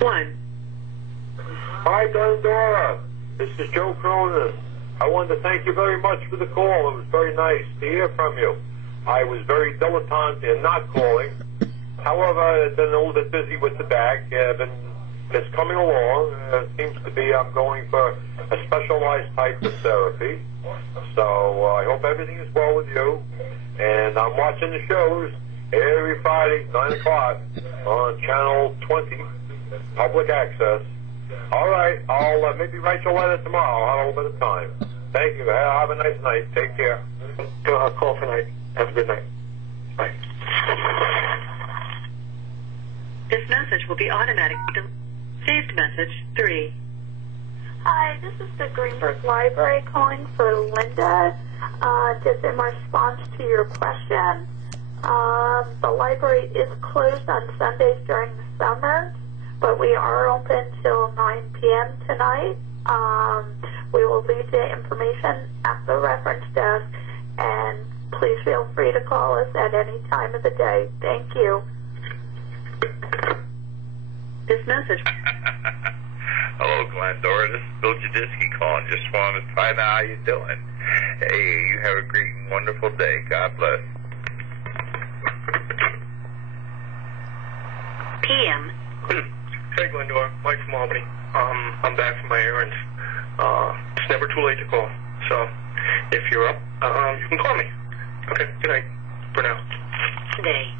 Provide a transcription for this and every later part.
1. Hi, Glendora. This is Joe Cronin. I wanted to thank you very much for the call. It was very nice to hear from you. I was very dilettante in not calling. However, I've been a little bit busy with the back. It's coming along. It seems to be I'm going for a specialized type of therapy. So I hope everything is well with you. And I'm watching the shows every Friday, 9 o'clock, on Channel 20, public access. All right, I'll maybe write you a letter tomorrow. I'll have a little bit of time. Thank you. Have a nice night. Take care. I'll call tonight. Have a good night. Bye. This message will be automatically saved. Message 3. Hi, this is the Greenberg Library calling for Linda. Just in response to your question, the library is closed on Sundays during the summer, but we are open till 9 p.m. tonight. We will leave the information at the reference desk, and please feel free to call us at any time of the day. Thank you. This message. Hello, Glendora. This is Bill Jadisky calling. Just wanted to find out how you're doing. Hey, you have a great and wonderful day. God bless. PM. Hey, Glendora. Mike from Albany. I'm back from my errands. It's never too late to call. So, if you're up, you can call me. Okay, good night. For now. Today,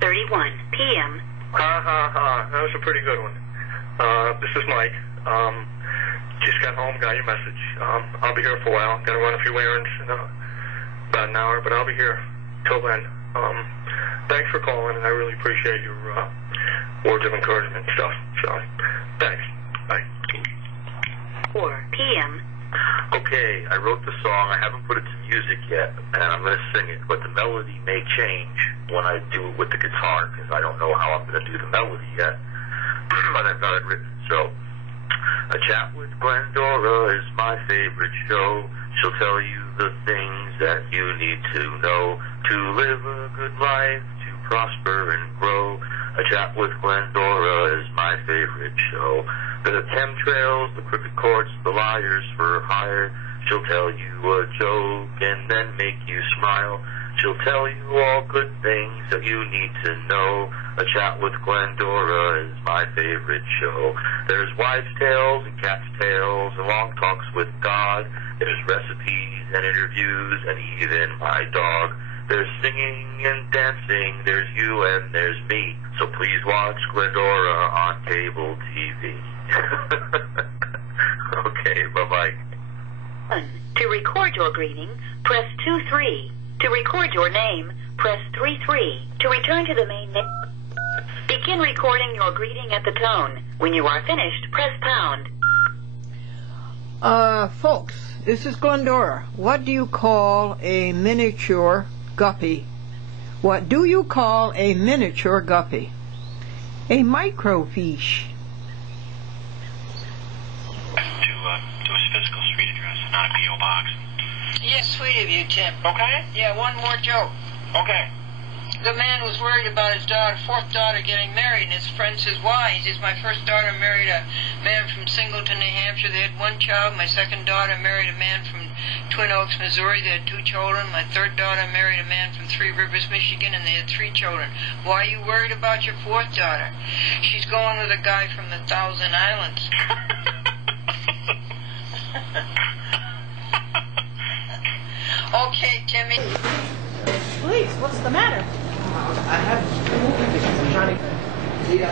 6:31 p.m. That was a pretty good one. This is Mike. Just got home, got your message. I'll be here for a while. Gotta run a few errands in about an hour, but I'll be here till then. Thanks for calling, and I really appreciate your words of encouragement and stuff. So, thanks. Bye. 4 p.m. Okay, I wrote the song. I haven't put it to music yet, and I'm going to sing it, but the melody may change when I do it with the guitar, because I don't know how I'm going to do the melody yet, but I've got it written. So, A Chat with Glendora is my favorite show. She'll tell you the things that you need to know to live a good life, to prosper and grow. A Chat with Glendora is my favorite show. The chemtrails, the crooked courts, the liars for hire. She'll tell you a joke and then make you smile. She'll tell you all good things that you need to know. A Chat with Glendora is my favorite show. There's wives' tales and cats' tales and long talks with God. There's recipes and interviews and even my dog. There's singing and dancing, there's you and there's me. So please watch Glendora on cable TV. Okay, bye-bye. 1. To record your greeting, press 2-3. To record your name, press 3-3. To return to the main menu, begin recording your greeting at the tone. When you are finished, press pound. Folks, this is Glendora. What do you call a miniature guppy? What do you call a miniature guppy? A microfiche. To his physical street address and not a P.O. box. Yes, sweet of you, Tim. Okay? Yeah, one more joke. Okay. The man was worried about his fourth daughter getting married, and his friend says, why? He says, my first daughter married a man from Singleton, New Hampshire. They had one child. My second daughter married a man from Twin Oaks, Missouri. They had 2 children. My third daughter married a man from Three Rivers, Michigan, and they had 3 children. Why are you worried about your fourth daughter? She's going with a guy from the Thousand Islands. Okay, Timmy. Please, what's the matter? I have I'm trying to see ya.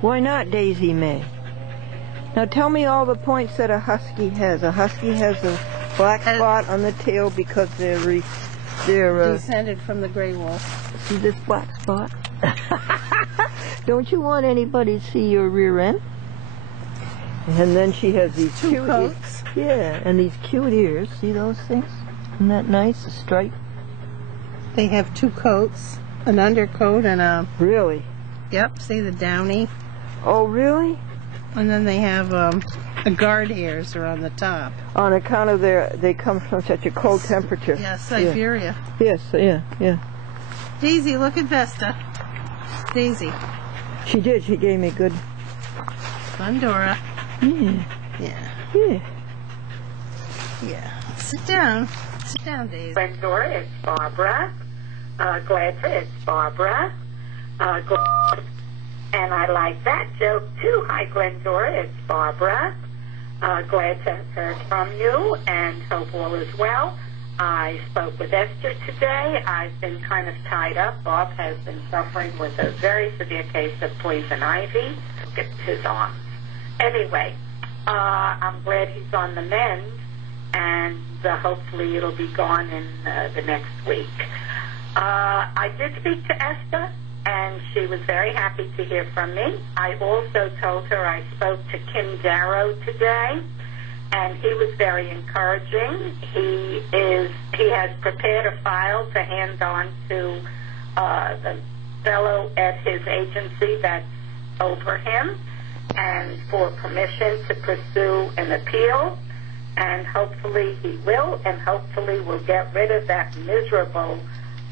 Why not, Daisy May? Now tell me all the points that a husky has. A husky has a black spot on the tail because they're descended from the gray wolf. See this black spot? Don't you want anybody to see your rear end? And then she has these 2 cute coats. Yeah, and these cute ears. See those things? Isn't that nice? A stripe. They have 2 coats, an undercoat and a... Really? Yep, see the downy? Oh, really? And then they have a guard hairs are on the top. On account of they come from such a cold temperature. Yeah, Siberia. Yeah. Yes, yeah. Daisy, look at Vesta. Daisy. She did. She gave me good. Glendora. Yeah. Yeah. Yeah. Sit down. Sit down, Daisy. Glendora, it's Barbara. Glad it's Barbara. And I like that joke too. Hi, Glendora, it's Barbara. Glad to have heard from you and hope all is well. I spoke with Esther today. I've been kind of tied up. Bob has been suffering with a very severe case of poison ivy. It's his arms. Anyway, I'm glad he's on the mend, and hopefully it'll be gone in the next week. I did speak to Esther, and she was very happy to hear from me. I also told her I spoke to Kim Darrow today, and he was very encouraging. He has prepared a file to hand on to the fellow at his agency that's over him, and for permission to pursue an appeal, and hopefully he will, and hopefully we'll get rid of that miserable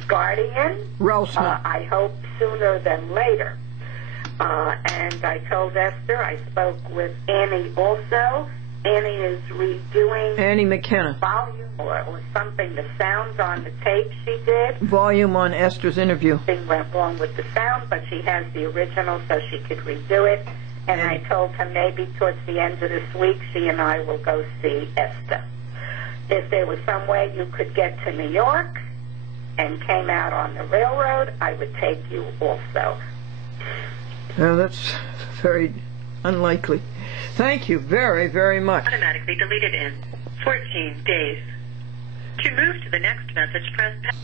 guardian. I hope sooner than later. And I told Esther, I spoke with Annie also. Annie is redoing Annie McKenna. Volume or something, the sounds on the tape she did. Volume on Esther's interview. Thing went wrong with the sound, but she has the original so she could redo it. And I told her maybe towards the end of this week she and I will go see Esther. If there was some way you could get to New York and came out on the railroad, I would take you also. Well, that's very unlikely. Thank you very, very much. Automatically deleted in 14 days. To move to the next message, press pound.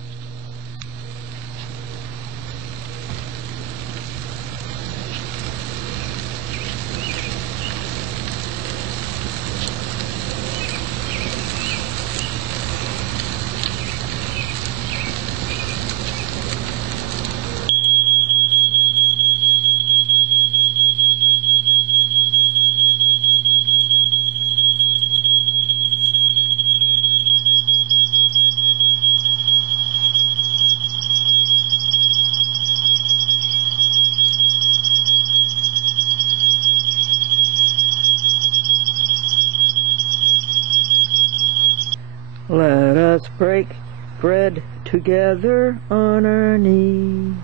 Let us break bread together on our knees.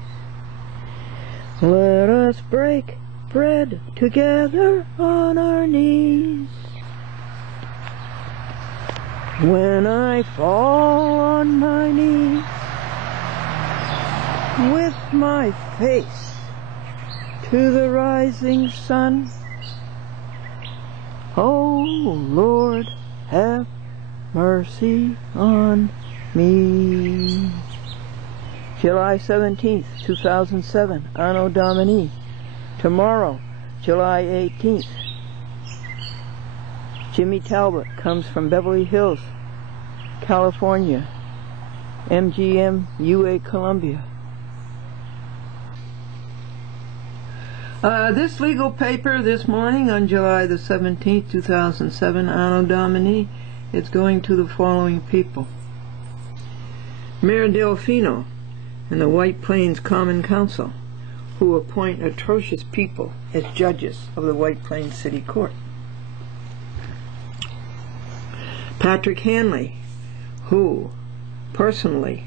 Let us break bread together on our knees. When I fall on my knees with my face to the rising sun, oh Lord, have mercy on me. July 17th, 2007, Anno Domini. Tomorrow, July 18th, Jimmy Talbot comes from Beverly Hills, California, MGM, UA, Columbia. This legal paper this morning on July the 17th, 2007, Anno Domini, it's going to the following people. Mayor Delfino and the White Plains Common Council, who appoint atrocious people as judges of the White Plains City Court. Patrick Hanley, who personally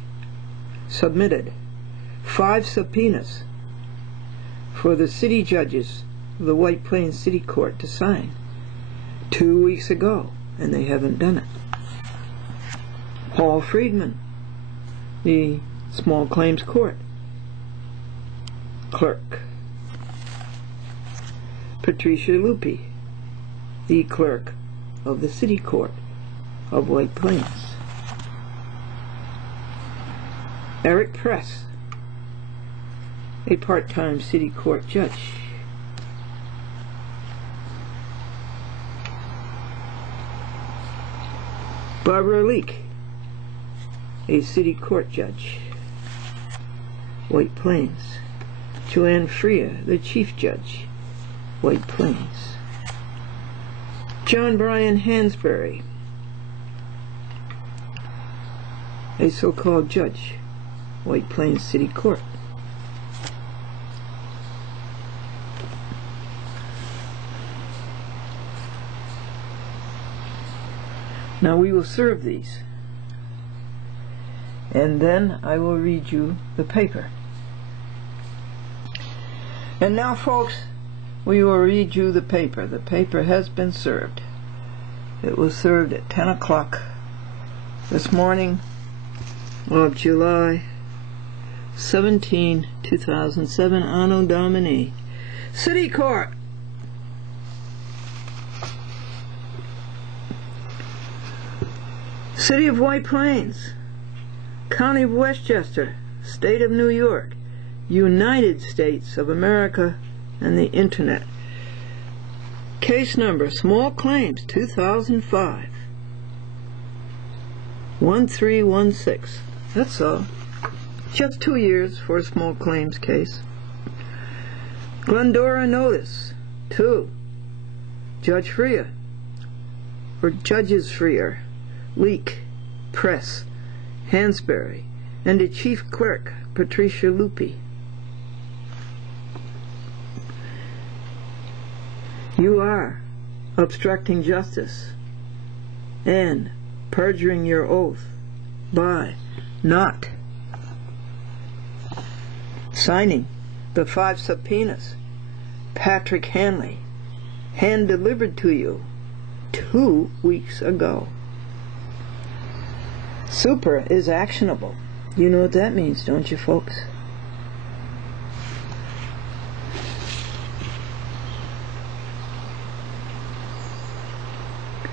submitted 5 subpoenas for the city judges of the White Plains City Court to sign 2 weeks ago, and they haven't done it. Paul Friedman, the Small Claims Court clerk. Patricia Lupi, the clerk of the City Court of White Plains. Eric Press, a part-time City Court judge. Barbara Leake, a City Court judge, White Plains. Joanne Freya, the Chief Judge, White Plains. John Bryan Hansberry, a so-called judge, White Plains City Court. Now we will serve these, and then I will read you the paper. And now, folks, we will read you the paper. The paper has been served. It was served at 10 o'clock this morning of July 17, 2007, Anno Domini. City Court. City of White Plains, County of Westchester, State of New York, United States of America, and the Internet. Case number, Small Claims, 2005. 1316. That's all. Just 2 years for a small claims case. Glendora notice. 2. Judge Freer, or Judges Freer, Leak, Press, Hansberry, and the Chief Clerk, Patricia Lupi. You are obstructing justice and perjuring your oath by not signing the 5 subpoenas Patrick Hanley hand-delivered to you 2 weeks ago. Super is actionable. You know what that means, don't you, folks?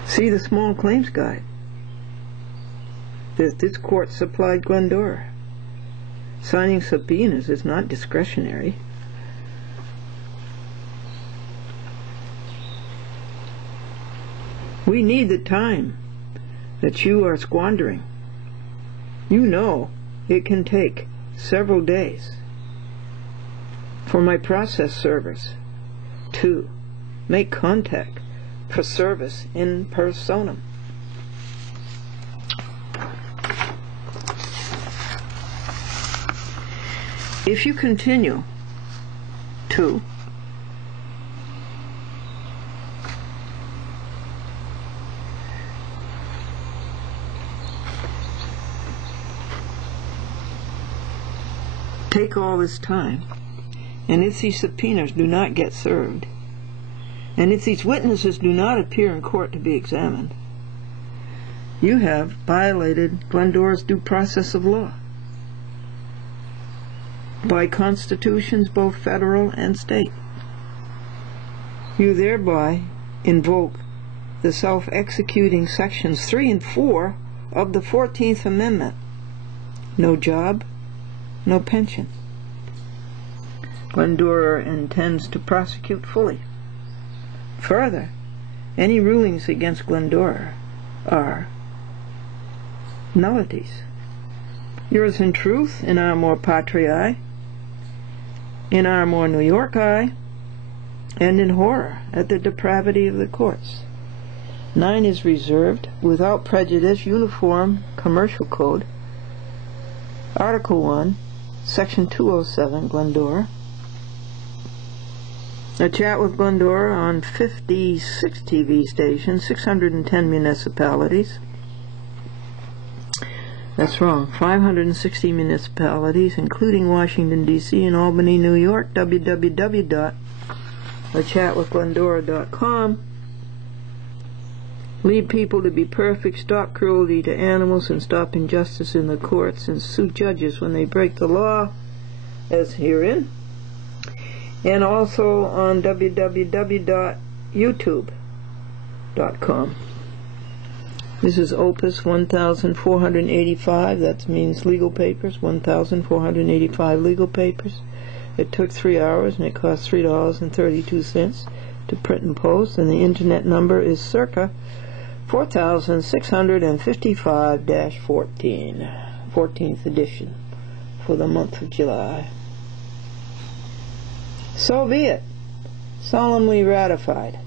See the small claims guide that this court supplied Glendora. Signing subpoenas is not discretionary. We need the time that you are squandering. You know it can take several days for my process servers to make contact for service in personam. If you continue to take all this time, and if these subpoenas do not get served, and if these witnesses do not appear in court to be examined, you have violated Glendora's due process of law by constitutions both federal and state. You thereby invoke the self-executing sections 3 and 4 of the 14th Amendment. No job, no pension. Glendora intends to prosecute fully. Further, any rulings against Glendora are nullities. Yours in truth, in amor patriae, in amor New Yorki, and in horror at the depravity of the courts. 9 is reserved, without prejudice, Uniform Commercial Code, Article 1, Section 207, Glendora. A chat with Glendora on 56 TV stations, 610 municipalities. That's wrong. 560 municipalities, including Washington, D.C. and Albany, New York. www.achatwithglendora.com. Lead people to be perfect, stop cruelty to animals, and stop injustice in the courts, and sue judges when they break the law, as herein. And also on www.youtube.com. This is Opus 1485, that means legal papers, 1485 legal papers. It took 3 hours and it cost $3.32 to print and post, and the internet number is circa 4655-14, 14th edition for the month of July. So be it. Solemnly ratified.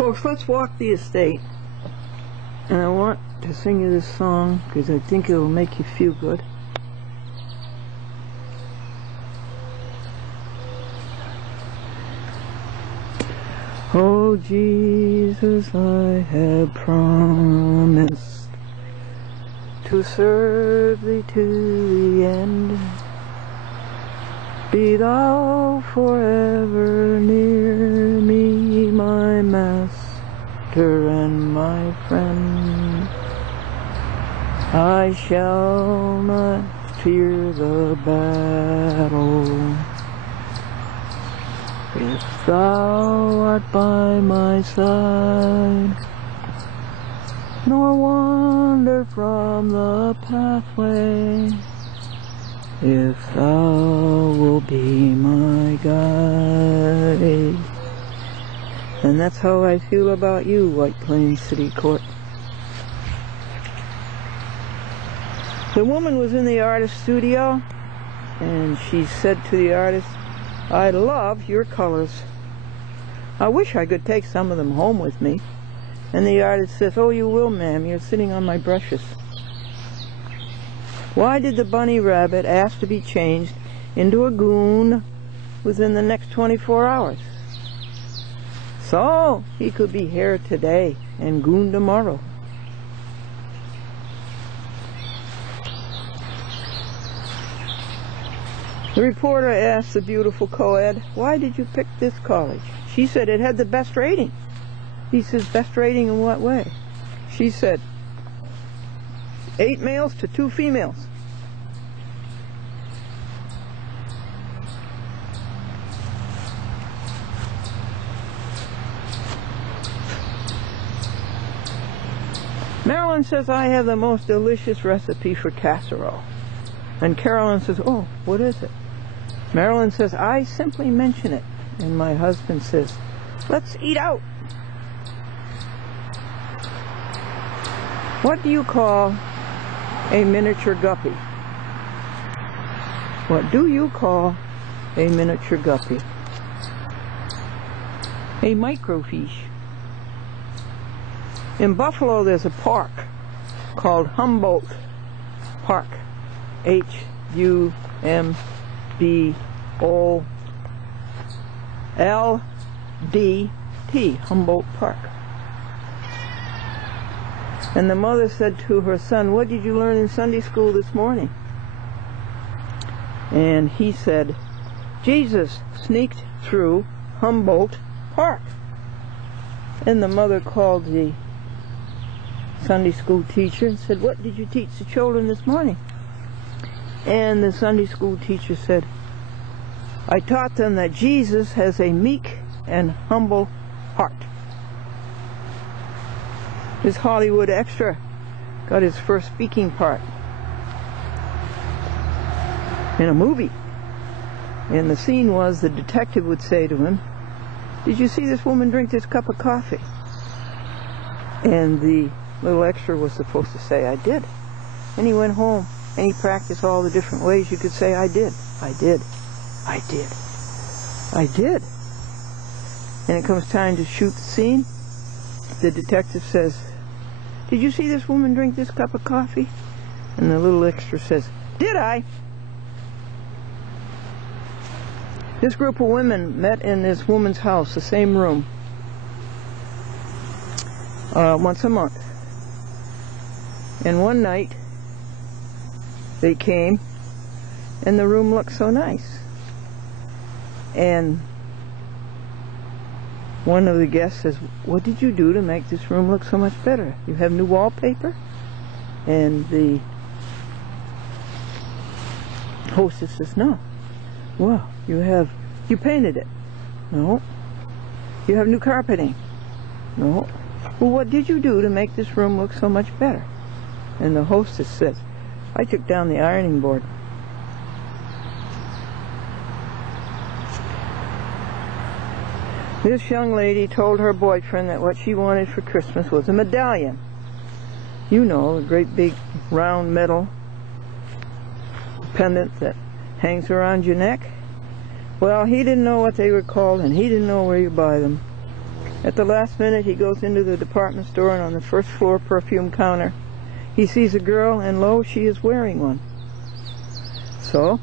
Folks, let's walk the estate. And I want to sing you this song because I think it will make you feel good. Oh Jesus, I have promised to serve thee to the end. Be thou forever near me, my master and my friend. I shall not fear the battle if thou art by my side, nor wander from the pathway if thou wilt be my guide. And that's how I feel about you, White Plains City Court. The woman was in the artist studio, and she said to the artist, I love your colors. I wish I could take some of them home with me. And the artist says, oh, you will, ma'am. You're sitting on my brushes. Why did the bunny rabbit ask to be changed into a goon within the next 24 hours? So he could be hare today and goon tomorrow. The reporter asked the beautiful co-ed, why did you pick this college? She said it had the best rating. He says, best rating in what way? She said, 8 males to 2 females. Marilyn says, I have the most delicious recipe for casserole. And Carolyn says, oh, what is it? Marilyn says, I simply mention it. And my husband says, let's eat out. What do you call a miniature guppy? What do you call a miniature guppy? A microfiche. In Buffalo, there's a park called Humboldt Park. H-U-M-B-O-L-D-T, Humboldt Park. And the mother said to her son, what did you learn in Sunday school this morning? And he said, Jesus sneaked through Humboldt Park. And the mother called the Sunday school teacher and said, what did you teach the children this morning? And the Sunday school teacher said, I taught them that Jesus has a meek and humble heart. This Hollywood extra got his first speaking part in a movie. And the scene was the detective would say to him, did you see this woman drink this cup of coffee? And the little extra was supposed to say, I did. And he went home and he practiced all the different ways you could say, I did, I did, I did, I did. And it comes time to shoot the scene. The detective says, did you see this woman drink this cup of coffee? And the little extra says, did I? This group of women met in this woman's house, the same room, once a month. And one night, they came, and the room looked so nice. And one of the guests says, what did you do to make this room look so much better? You have new wallpaper? And the hostess says, no. Well, you painted it? No. You have new carpeting? No. Well, what did you do to make this room look so much better? And the hostess says, I took down the ironing board. This young lady told her boyfriend that what she wanted for Christmas was a medallion. You know, a great big round metal pendant that hangs around your neck. Well, he didn't know what they were called, and he didn't know where you buy them. At the last minute, he goes into the department store, and on the first floor perfume counter, he sees a girl, and lo, she is wearing one. So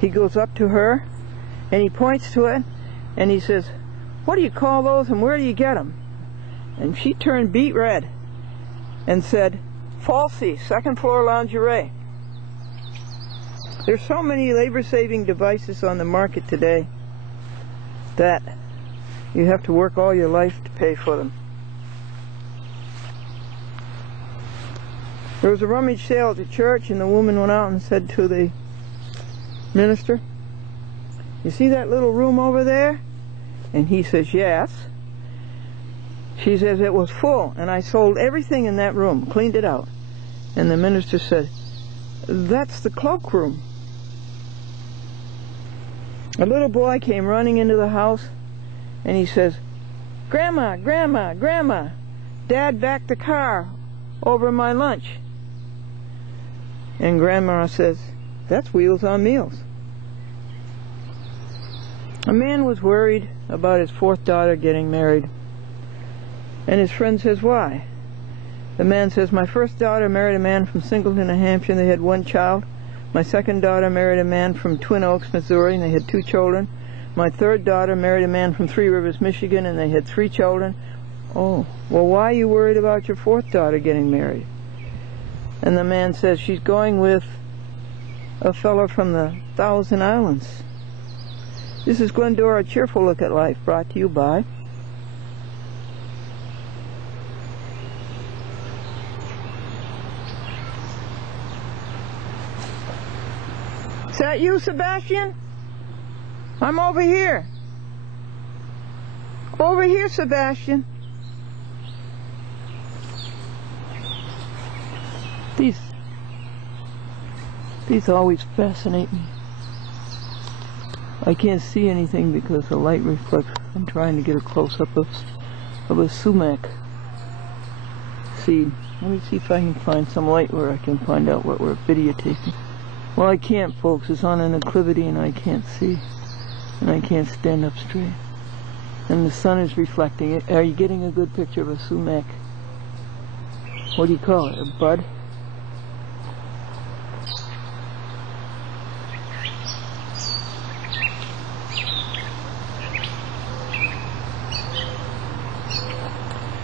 he goes up to her, and he points to it, and he says, "What do you call those, and where do you get them?" And she turned beet red and said, "Falsy, second floor lingerie." There's so many labor-saving devices on the market today that you have to work all your life to pay for them. There was a rummage sale at the church, and the woman went out and said to the minister, "You see that little room over there?" And he says, "Yes." She says, "It was full, and I sold everything in that room, cleaned it out." And the minister said, "That's the cloakroom." A little boy came running into the house, and he says, "Grandma, Grandma, Grandma, Dad backed the car over my lunch." And Grandma says, "That's Wheels on Meals." A man was worried about his fourth daughter getting married, and his friend says, "Why?" The man says, "My first daughter married a man from Singleton, New Hampshire, and they had one child. My second daughter married a man from Twin Oaks, Missouri, and they had 2 children. My third daughter married a man from Three Rivers, Michigan, and they had 3 children. Oh, well, why are you worried about your fourth daughter getting married?" And the man says, "She's going with a fellow from the Thousand Islands." This is Glendora, A Cheerful Look at Life, brought to you by Is that you, Sebastian? I'm over here. Over here, Sebastian. These always fascinate me. I can't see anything because the light reflects. I'm trying to get a close-up of a sumac seed. Let me see if I can find some light where I can find out what we're videotaping. Well, I can't, folks. It's on an acclivity and I can't see. And I can't stand up straight. And the sun is reflecting it. Are you getting a good picture of a sumac? What do you call it? A bud?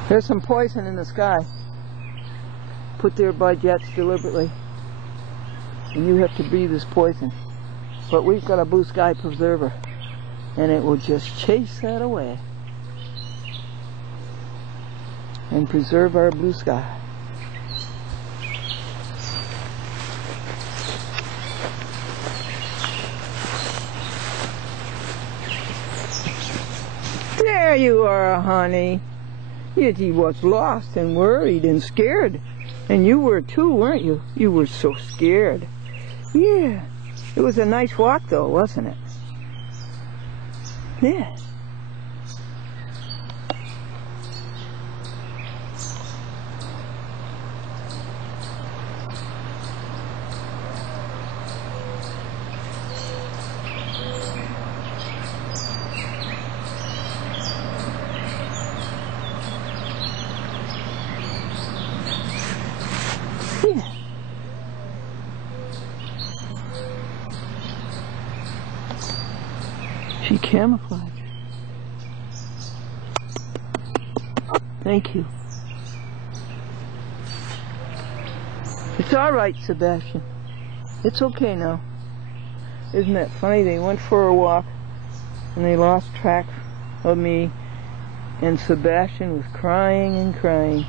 There's some poison in the sky, put there by jets deliberately, and you have to breathe this poison. But we've got a blue sky preserver, and it will just chase that away and preserve our blue sky. There you are, honey. Yet he was lost and worried and scared. And you were too, weren't you? You were so scared. Yeah. It was a nice walk though, wasn't it? Yeah. She camouflaged. Thank you. It's all right, Sebastian. It's okay now. Isn't that funny? They went for a walk and they lost track of me, and Sebastian was crying and crying.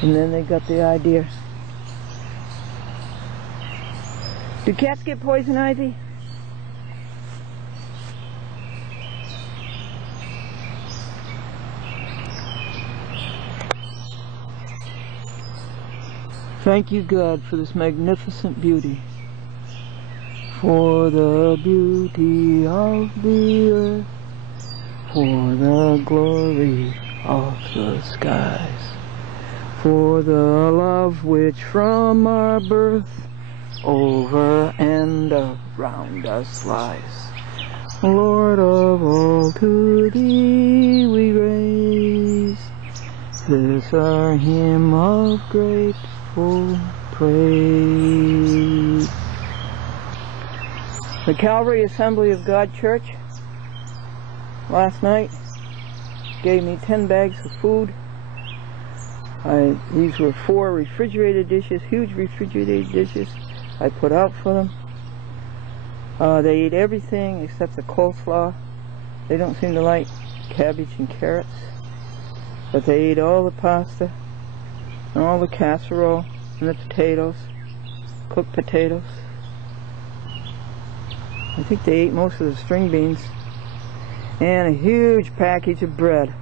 And then they got the idea. Do cats get poison ivy? Thank you, God, for this magnificent beauty. For the beauty of the earth, for the glory of the skies, for the love which from our birth over and around us lies. Lord of all, to thee we raise this our hymn of grateful praise. The Calvary Assembly of God Church last night gave me 10 bags of food. These were 4 refrigerated dishes, huge refrigerated dishes I put out for them. They ate everything except the coleslaw. They don't seem to like cabbage and carrots. But they ate all the pasta, and all the casserole, and the potatoes, cooked potatoes. I think they ate most of the string beans. And a huge package of bread.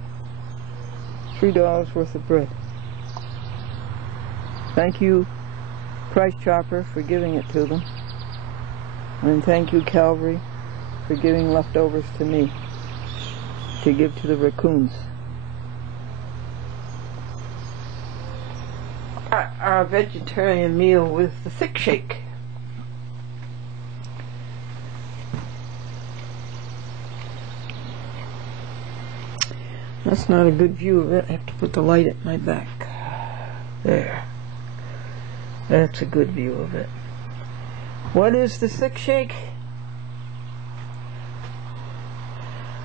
$3 worth of bread. Thank you, Price Chopper, for giving it to them. And thank you, Calvary, for giving leftovers to me to give to the raccoons. Our vegetarian meal with the thick shake. That's not a good view of it. I have to put the light at my back. There. That's a good view of it. What is the thick shake?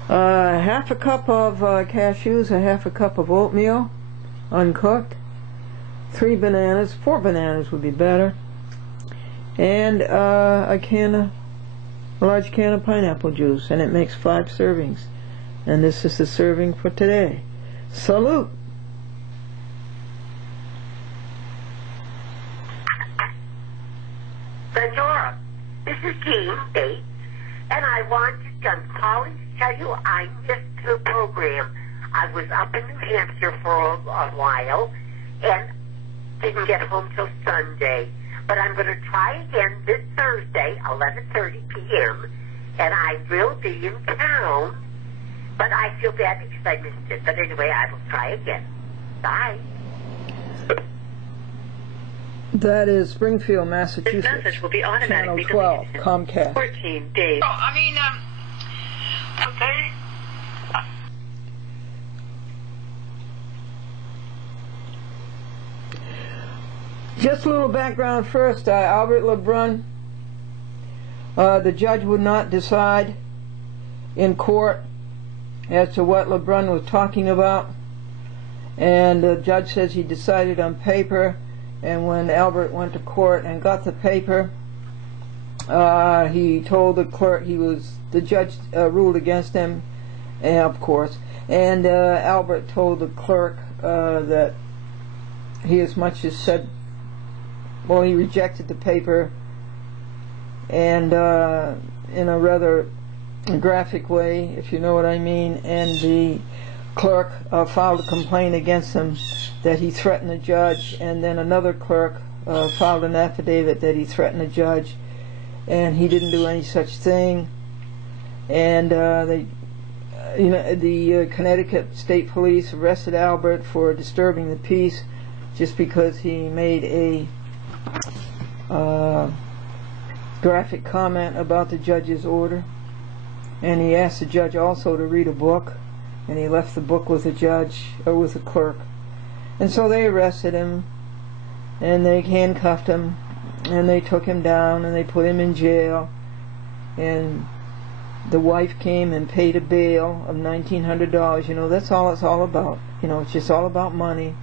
Half a cup of cashews, a half a cup of oatmeal, uncooked, 3 bananas, 4 bananas would be better, and a large can of pineapple juice, and it makes 5 servings. And this is the serving for today. Salute! Glendora, this is Jean Bates, and I'm calling to tell you I missed the program. I was up in New Hampshire for a while, and didn't get home till Sunday. But I'm going to try again this Thursday, 11:30 p.m., and I will be in town. But I feel bad because I missed it. But anyway, I will try again. Bye. That is Springfield, Massachusetts. This message will be automatically Channel 12, deleted. Comcast. 14 days. Okay. Just a little background first. Albert LeBrun, the judge would not decide in court as to what LeBrun was talking about, and the judge says he decided on paper. And when Albert went to court and got the paper, he told the clerk the judge ruled against him, of course, and Albert told the clerk that he as much as said, well, he rejected the paper, and in a rather graphic way, if you know what I mean, and the clerk filed a complaint against him that he threatened the judge, and then another clerk filed an affidavit that he threatened the judge, and he didn't do any such thing. And the Connecticut State Police arrested Albert for disturbing the peace just because he made a graphic comment about the judge's order, and he asked the judge also to read a book, and he left the book with the judge, or with the clerk. And so they arrested him, and they handcuffed him, and they took him down, and they put him in jail, and the wife came and paid a bail of $1,900. You know, that's all it's all about. You know, it's just all about money.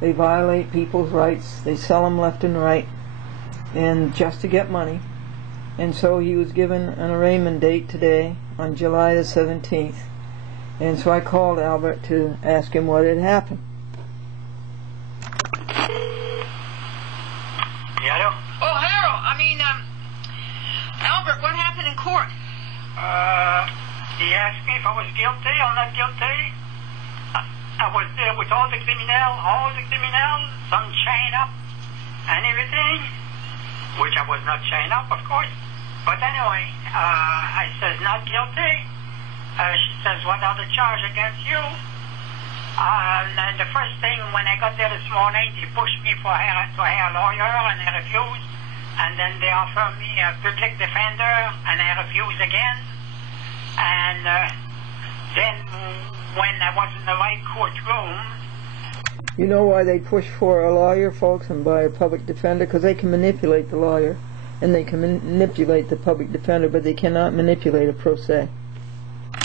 They violate people's rights. They sell them left and right, and just to get money. And so he was given an arraignment date today on July the 17th. And so I called Albert to ask him what had happened. Hello? Oh, Harold, Albert, what happened in court? He asked me if I was guilty or not guilty. I was there with all the criminals, some chained up and everything, which I was not chained up, of course. But anyway, I says not guilty. She says, what are the charges against you? And the first thing, when I got there this morning, they pushed me to hire a lawyer, and I refused. And then they offered me a public defender, and I refused again. And then when I was in the light courtroom... You know why they push for a lawyer, folks, and by a public defender? Because they can manipulate the lawyer, and they can manipulate the public defender, but they cannot manipulate a pro se.